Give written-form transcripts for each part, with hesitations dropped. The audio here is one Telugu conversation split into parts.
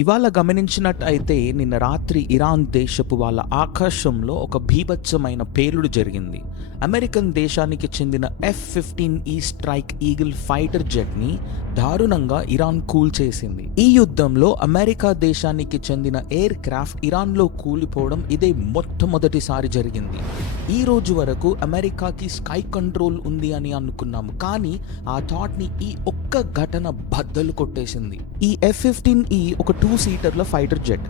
ఇవాళ గమనించినట్టయితే నిన్న రాత్రి ఇరాన్ దేశపు వాళ్ళ ఆకాశంలో ఒక భీభత్సమైన పేలుడు జరిగింది. అమెరికన్ దేశానికి చెందిన F-15E స్ట్రైక్ ఈగిల్ ఫైటర్ జెట్ని దారుణంగా ఇరాన్ కూల్చేసింది. ఈ యుద్ధంలో అమెరికా దేశానికి చెందిన ఎయిర్ క్రాఫ్ట్ ఇరాన్లో కూలిపోవడం ఇదే మొట్టమొదటిసారి జరిగింది. ఈ రోజు వరకు అమెరికాకి స్కై కంట్రోల్ ఉంది అని అనుకున్నాము, కానీ ఆ థాట్ని ఈ ఒక్క ఘటన బద్దలు కొట్టేసింది. ఈ F-15E ఒక 2 సీటర్ల ఫైటర్ జెట్.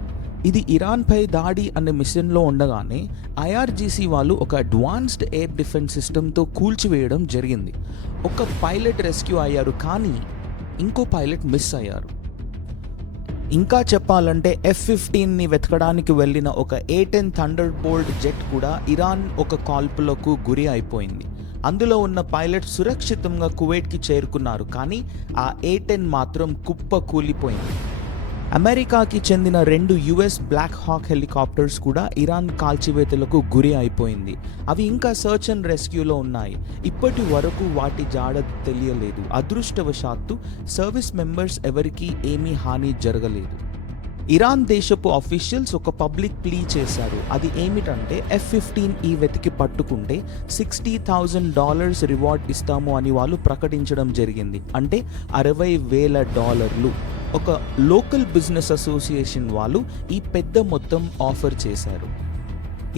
ఇది ఇరాన్పై దాడి అనే మిషన్లో ఉండగానే IRGC వాళ్ళు ఒక అడ్వాన్స్డ్ ఎయిర్ డిఫెన్స్ సిస్టమ్తో కూల్చివేయడం జరిగింది. ఒక పైలట్ రెస్క్యూ అయ్యారు, కానీ ఇంకో పైలట్ మిస్ అయ్యారు. ఇంకా చెప్పాలంటే F-15ని వెతకడానికి వెళ్ళిన ఒక A-10 థండర్ బోల్ట్ జెట్ కూడా ఇరాన్ ఒక కాల్పులకు గురి అయిపోయింది. అందులో ఉన్న పైలట్ సురక్షితంగా కువైట్కి చేరుకున్నారు, కానీ ఆ A-10 మాత్రం కుప్ప కూలిపోయింది. అమెరికాకి చెందిన 2 US బ్లాక్ హాక్ హెలికాప్టర్స్ కూడా ఇరాన్ కాల్చివేతలకు గురి అయిపోయింది. అవి ఇంకా సర్చ్ అండ్ రెస్క్యూలో ఉన్నాయి. ఇప్పటి వరకు వాటి జాడ తెలియలేదు. అదృష్టవశాత్తు సర్వీస్ మెంబర్స్ ఎవరికీ ఏమీ హాని జరగలేదు. ఇరాన్ దేశపు అఫీషియల్స్ ఒక పబ్లిక్ ప్లీ చేశారు. అది ఏమిటంటే F-15E వెతికి పట్టుకుంటే $60,000 రివార్డ్ ఇస్తాము అని వాళ్ళు ప్రకటించడం జరిగింది. అంటే $60,000. ఒక లోకల్ బిజినెస్ అసోసియేషన్ వాళ్ళు ఈ పెద్ద మొత్తం ఆఫర్ చేశారు.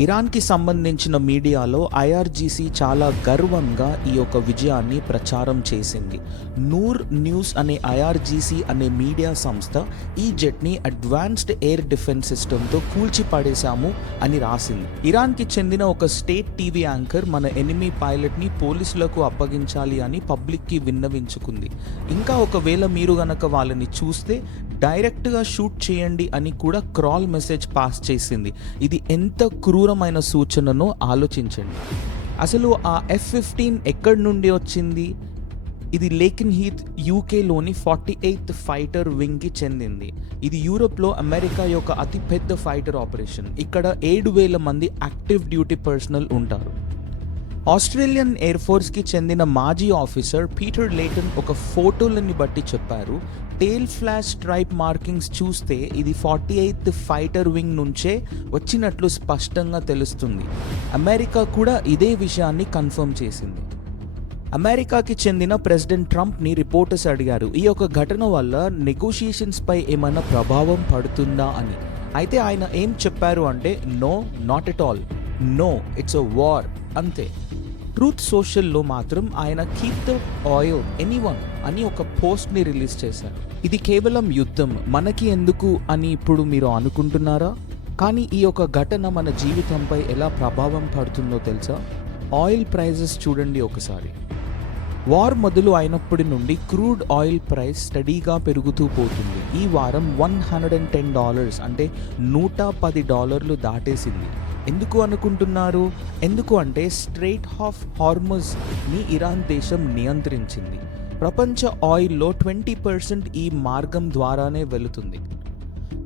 ఇరాన్కి సంబంధించిన మీడియాలో IRGC చాలా గర్వంగా ఈ యొక్క విజయాన్ని ప్రచారం చేసింది. నూర్ న్యూస్ అనే IRGC అనే మీడియా సంస్థ ఈ జెట్ని అడ్వాన్స్డ్ ఎయిర్ డిఫెన్స్ సిస్టమ్తో కూల్చిపడేశాము అని రాసింది. ఇరాన్కి చెందిన ఒక స్టేట్ టీవీ యాంకర్ మన ఎనిమీ పైలట్ని పోలీసులకు అప్పగించాలి అని పబ్లిక్కి విన్నవించుకుంది. ఇంకా ఒకవేళ మీరు గనక వాళ్ళని చూస్తే డైరెక్ట్గా షూట్ చేయండి అని కూడా క్రాల్ మెసేజ్ పాస్ చేసింది. ఇది ఎంత క్రూరమైన సూచననో ఆలోచించండి. అసలు ఆ F-15 ఎక్కడి నుండి వచ్చింది? ఇది లేకిన్ హీత్ యూకేలోని 48th ఫైటర్ వింగ్కి చెందింది. ఇది యూరోప్లో అమెరికా యొక్క అతిపెద్ద ఫైటర్ ఆపరేషన్. ఇక్కడ 7,000 మంది యాక్టివ్ డ్యూటీ పర్సనల్ ఉంటారు. ఆస్ట్రేలియన్ ఎయిర్ ఫోర్స్కి చెందిన మాజీ ఆఫీసర్ పీటర్ లేటన్ ఒక ఫోటోలని బట్టి చెప్పారు, టేల్ ఫ్లాష్ స్ట్రైప్ మార్కింగ్స్ చూస్తే ఇది 48th ఫైటర్ వింగ్ నుంచే వచ్చినట్లు స్పష్టంగా తెలుస్తుంది. అమెరికా కూడా ఇదే విషయాన్ని కన్ఫర్మ్ చేసింది. అమెరికాకి చెందిన ప్రెసిడెంట్ ట్రంప్ని రిపోర్టర్స్ అడిగారు, ఈ యొక్క ఘటన వల్ల నెగోషియేషన్స్పై ఏమైనా ప్రభావం పడుతుందా అని. అయితే ఆయన ఏం చెప్పారు అంటే, no, not at all, no, it's a war, అంతే. ట్రూత్ సోషల్లో మాత్రం ఆయన కీప్ ద ఆయిల్ ఎనీవన్ అని ఒక పోస్ట్ని రిలీజ్ చేశారు. ఇది కేవలం యుద్ధం, మనకి ఎందుకు అని ఇప్పుడు మీరు అనుకుంటున్నారా? కానీ ఈ యొక్క ఘటన మన జీవితంపై ఎలా ప్రభావం పడుతుందో తెలుసా? ఆయిల్ ప్రైజెస్ చూడండి ఒకసారి. వార్ మొదలు అయినప్పటి నుండి క్రూడ్ ఆయిల్ ప్రైస్ స్టడీగా పెరుగుతూ పోతుంది. ఈ వారం $110 అంటే $110 దాటేసింది. ఎందుకు అనుకుంటున్నారు? ఎందుకు అంటే స్ట్రెయిట్ ఆఫ్ హార్మజ్ని ఇరాన్ దేశం నియంత్రించింది. ప్రపంచ ఆయిల్లో 20% ఈ మార్గం ద్వారానే వెళుతుంది.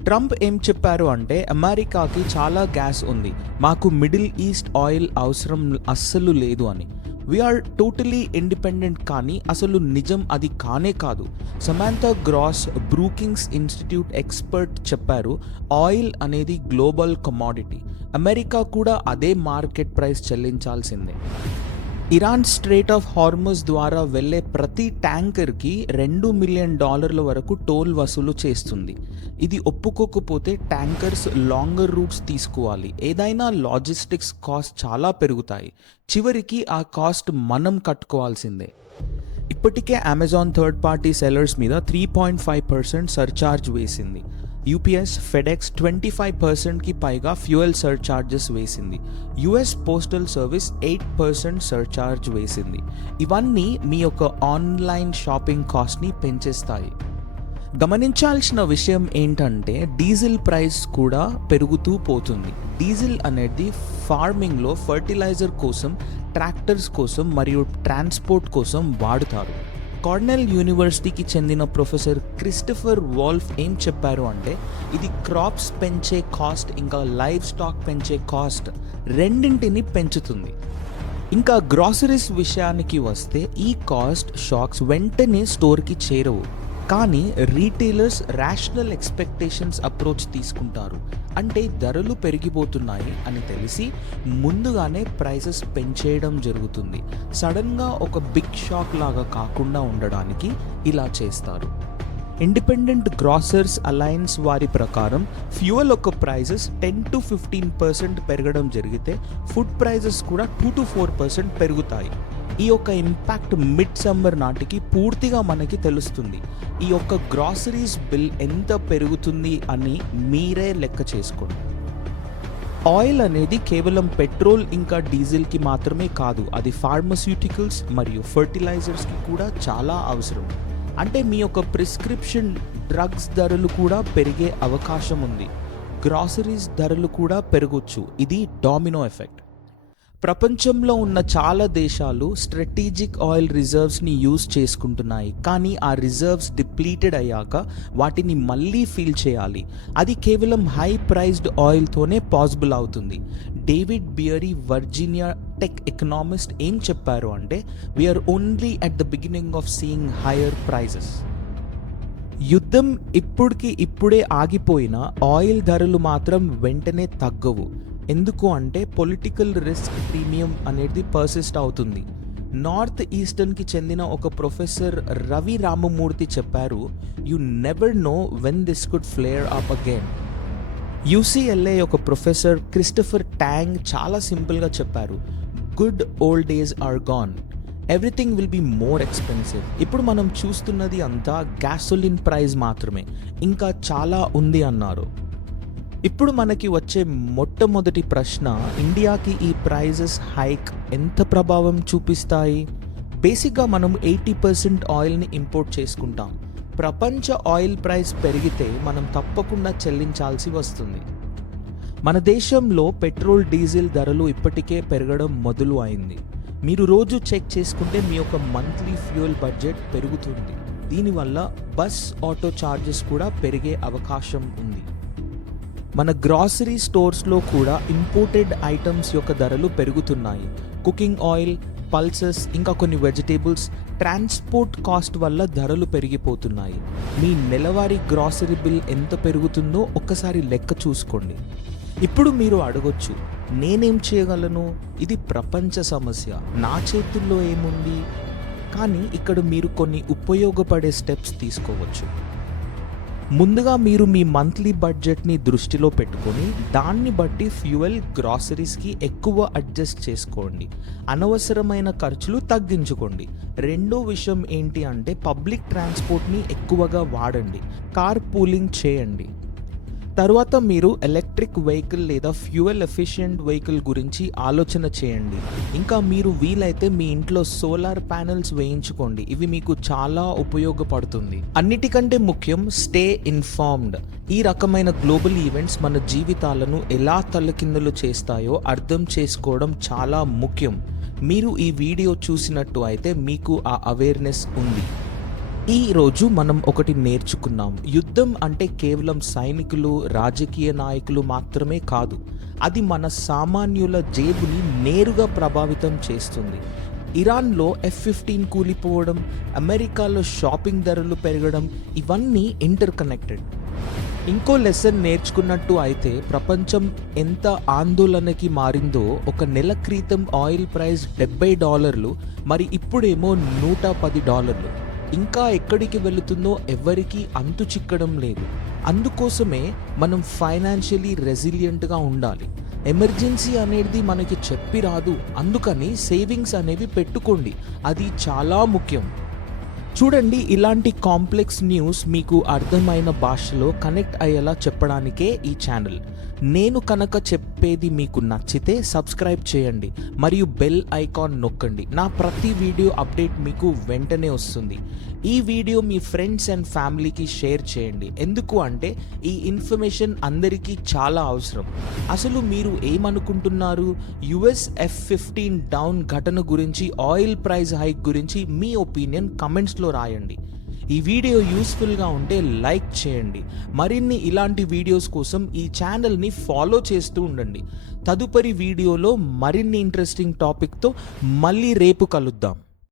ట్రంప్ ఏం చెప్పారు అంటే, అమెరికాకి చాలా గ్యాస్ ఉంది, మాకు మిడిల్ ఈస్ట్ ఆయిల్ అవసరం అస్సలు లేదు అని. We're totally independent. కానీ అసలు నిజం అది కానే కాదు. Samantha Gross Brookings Institute expert చెప్పారు, ఆయిల్ అనేది గ్లోబల్ కమోడిటీ. అమెరికా కూడా అదే మార్కెట్ ప్రైస్ చెల్లించాల్సిందే. ఇరాన్ స్ట్రెయిట్ ఆఫ్ హార్మజ్ ద్వారా వెళ్ళే ప్రతి ట్యాంకర్కి $2 మిలియన్ వరకు టోల్ వసూలు చేస్తుంది. ఇది ఒప్పుకోకపోతే ట్యాంకర్స్ లాంగర్ రూట్స్ తీసుకోవాలి. ఏదైనా లాజిస్టిక్స్ కాస్ట్ చాలా పెరుగుతాయి. చివరికి ఆ కాస్ట్ మనం కట్టుకోవాల్సిందే. ఇప్పటికే అమెజాన్ థర్డ్ పార్టీ సెల్లర్స్ మీద 3.5% సర్చార్జ్ వేసింది. UPS, FedEx 25%కి పైగా ఫ్యూయల్ సర్చార్జెస్ వేసింది. US పోస్టల్ సర్వీస్ 8% సర్చార్జ్ వేసింది. ఇవన్నీ మీ యొక్క ఆన్లైన్ షాపింగ్ కాస్ట్ని పెంచేస్తాయి. గమనించాల్సిన విషయం ఏంటంటే, డీజిల్ ప్రైస్ కూడా పెరుగుతూ పోతుంది. డీజిల్ అనేది ఫార్మింగ్లో ఫర్టిలైజర్ కోసం, ట్రాక్టర్స్ కోసం మరియు ట్రాన్స్పోర్ట్ కోసం వాడుతారు. కార్నెల్ యూనివర్సిటీకి చెందిన ప్రొఫెసర్ క్రిస్టఫర్ వాల్ఫ్ ఏం చెప్పారు అంటే, ఇది క్రాప్స్ పెంచే కాస్ట్ ఇంకా లైవ్ స్టాక్ పెంచే కాస్ట్ రెండింటిని పెంచుతుంది. ఇంకా గ్రాసరీస్ విషయానికి వస్తే ఈ కాస్ట్ షాక్స్ వెంటనే స్టోర్కి చేరవు, కానీ రీటైలర్స్ రేషనల్ ఎక్స్పెక్టేషన్స్ అప్రోచ్ తీసుకుంటారు. అంటే ధరలు పెరిగిపోతున్నాయి అని తెలిసి ముందుగానే ప్రైసెస్ పెంచేయడం జరుగుతుంది. సడన్గా ఒక బిగ్ షాక్ లాగా కాకుండా ఉండడానికి ఇలా చేస్తారు. ఇండిపెండెంట్ గ్రాసర్స్ అలయన్స్ వారి ప్రకారం ఫ్యూయల్ యొక్క ప్రైజెస్ 10 to 15% పెరగడం జరిగితే ఫుడ్ ప్రైజెస్ కూడా 2 to 4% పెరుగుతాయి. ఈ యొక్క ఇంపాక్ట్ మిడ్ సమ్మర్ నాటికి పూర్తిగా మనకి తెలుస్తుంది. ఈ యొక్క గ్రాసరీస్ బిల్ ఎంత పెరుగుతుంది అని మీరే లెక్క చేసుకోండి. ఆయిల్ అనేది కేవలం పెట్రోల్ ఇంకా డీజిల్కి మాత్రమే కాదు, అది ఫార్మస్యూటికల్స్ మరియు ఫర్టిలైజర్స్కి కూడా చాలా అవసరం. అంటే మీ యొక్క ప్రిస్క్రిప్షన్ డ్రగ్స్ ధరలు కూడా పెరిగే అవకాశం ఉంది. గ్రాసరీస్ ధరలు కూడా పెరగొచ్చు. ఇది డామినో ఎఫెక్ట్. ప్రపంచంలో ఉన్న చాలా దేశాలు స్ట్రాటజిక్ ఆయిల్ రిజర్వ్స్ని యూజ్ చేసుకుంటున్నాయి. కానీ ఆ రిజర్వ్స్ డిప్లీటెడ్ అయ్యాక వాటిని మళ్ళీ ఫిల్ చేయాలి. అది కేవలం హై ప్రైస్డ్ ఆయిల్తోనే పాసిబుల్ అవుతుంది. David Bieri Virginia Tech economist ఏం చెప్పారు అంటే, we're only at the beginning of seeing higher prices. యుద్ధం ఇప్పుడే ఆగిపోయినా ఆయిల్ ధరలు మాత్రం వెంటనే తగ్గవు. ఎందుకు అంటే పొలిటికల్ రిస్క్ ప్రీమియం అనేది పర్సిస్ట్ అవుతుంది. నార్త్ ఈస్టర్న్కి చెందిన ఒక ప్రొఫెసర్ రవి రామమూర్తి చెప్పారు, you never know when this could flare up again. UCLA ఒక ప్రొఫెసర్ క్రిస్టఫర్ ట్యాంగ్ చాలా సింపుల్గా చెప్పారు, good old days are gone, everything will be more expensive. ఇప్పుడు మనం చూస్తున్నది అంతా గ్యాసోలిన్ ప్రైస్ మాత్రమే, ఇంకా చాలా ఉంది అన్నారు. ఇప్పుడు మనకి వచ్చే మొట్టమొదటి ప్రశ్న, ఇండియాకి ఈ ప్రైజెస్ హైక్ ఎంత ప్రభావం చూపిస్తాయి? బేసిక్గా మనం 80% ఆయిల్ని ఇంపోర్ట్ చేసుకుంటాం. ప్రపంచ ఆయిల్ ప్రైస్ పెరిగితే మనం తప్పకుండా చెల్లించాల్సి వస్తుంది. మన దేశంలో పెట్రోల్ డీజిల్ ధరలు ఇప్పటికే పెరగడం మొదలు అయింది. మీరు రోజు చెక్ చేసుకుంటే మీ యొక్క మంత్లీ ఫ్యూయల్ బడ్జెట్ పెరుగుతుంది. దీనివల్ల బస్ ఆటో ఛార్జెస్ కూడా పెరిగే అవకాశం ఉంది. మన గ్రాసరీ స్టోర్స్లో కూడా ఇంపోర్టెడ్ ఐటమ్స్ యొక్క ధరలు పెరుగుతున్నాయి. కుకింగ్ ఆయిల్, పల్సెస్, ఇంకా కొన్ని వెజిటేబుల్స్ ట్రాన్స్పోర్ట్ కాస్ట్ వల్ల ధరలు పెరిగిపోతున్నాయి. మీ నెలవారీ గ్రాసరీ బిల్ ఎంత పెరుగుతుందో ఒక్కసారి లెక్క చూసుకోండి. ఇప్పుడు మీరు అడగొచ్చు, నేనేం చేయగలను? ఇది ప్రపంచ సమస్య, నా చేతుల్లో ఏముంది? కానీ ఇక్కడ మీరు కొన్ని ఉపయోగపడే స్టెప్స్ తీసుకోవచ్చు. ముందుగా మీరు మీ మంత్లీ బడ్జెట్ని దృష్టిలో పెట్టుకొని దాన్ని బట్టి ఫ్యూయల్, గ్రాసరీస్కి ఎక్కువ అడ్జస్ట్ చేసుకోండి. అనవసరమైన ఖర్చులు తగ్గించుకోండి. రెండో విషయం ఏంటి అంటే, పబ్లిక్ ట్రాన్స్పోర్ట్ని ఎక్కువగా వాడండి, కార్ పూలింగ్ చేయండి. తర్వాత మీరు ఎలక్ట్రిక్ వెహికల్ లేదా ఫ్యూయల్ ఎఫిషియెంట్ వెహికల్ గురించి ఆలోచన చేయండి. ఇంకా మీరు వీలైతే మీ ఇంట్లో సోలార్ ప్యానెల్స్ వేయించుకోండి, ఇవి మీకు చాలా ఉపయోగపడుతుంది. అన్నిటికంటే ముఖ్యం, స్టే ఇన్ఫార్మ్డ్. ఈ రకమైన గ్లోబల్ ఈవెంట్స్ మన జీవితాలను ఎలా తలకిందులు చేస్తాయో అర్థం చేసుకోవడం చాలా ముఖ్యం. మీరు ఈ వీడియో చూసినట్టు అయితే మీకు ఆ అవేర్నెస్ ఉంది. ఈరోజు మనం ఒకటి నేర్చుకున్నాం, యుద్ధం అంటే కేవలం సైనికులు, రాజకీయ నాయకులు మాత్రమే కాదు, అది మన సామాన్యుల జేబుని నేరుగా ప్రభావితం చేస్తుంది. ఇరాన్లో F-15 కూలిపోవడం, అమెరికాలో షాపింగ్ ధరలు పెరగడం, ఇవన్నీ ఇంటర్ కనెక్టెడ్. ఇంకో లెసన్ నేర్చుకున్నట్టు అయితే, ప్రపంచం ఎంత ఆందోళనకి మారిందో. ఒక నెల క్రితం ఆయిల్ ప్రైస్ $70, మరి ఇప్పుడేమో $110. ఇంకా ఎక్కడికి వెళుతుందో ఎవరికి అంతు చిక్కడం లేదు. అందుకోసమే మనం ఫైనాన్షియలీ రెసిలియంట్గా ఉండాలి. ఎమర్జెన్సీ అనేది మనకి చెప్పి రాదు, అందుకని సేవింగ్స్ అనేవి పెట్టుకోండి, అది చాలా ముఖ్యం. చూడండి, ఇలాంటి కాంప్లెక్స్ న్యూస్ మీకు అర్థమైన భాషలో కనెక్ట్ అయ్యేలా చెప్పడానికే ఈ ఛానల్. నేను కనుక చెప్పేది మీకు నచ్చితే సబ్స్క్రైబ్ చేయండి మరియు బెల్ ఐకాన్ నొక్కండి. నా ప్రతి వీడియో అప్డేట్ మీకు వెంటనే వస్తుంది. ఈ వీడియో మీ ఫ్రెండ్స్ అండ్ ఫ్యామిలీకి షేర్ చేయండి, ఎందుకు అంటే ఈ ఇన్ఫర్మేషన్ అందరికీ చాలా అవసరం. అసలు మీరు ఏమనుకుంటున్నారు? US F-15 డౌన్ ఘటన గురించి, ఆయిల్ ప్రైస్ హైక్ గురించి మీ ఒపీనియన్ కమెంట్స్లో రాయండి. ఈ వీడియో యూస్ఫుల్గా ఉంటే లైక్ చేయండి. మరిన్ని ఇలాంటి వీడియోస్ కోసం ఈ ఛానల్ని ఫాలో చేస్తూ ఉండండి. తదుపరి వీడియోలో మరిన్ని ఇంట్రెస్టింగ్ టాపిక్తో మళ్ళీ రేపు కలుద్దాం.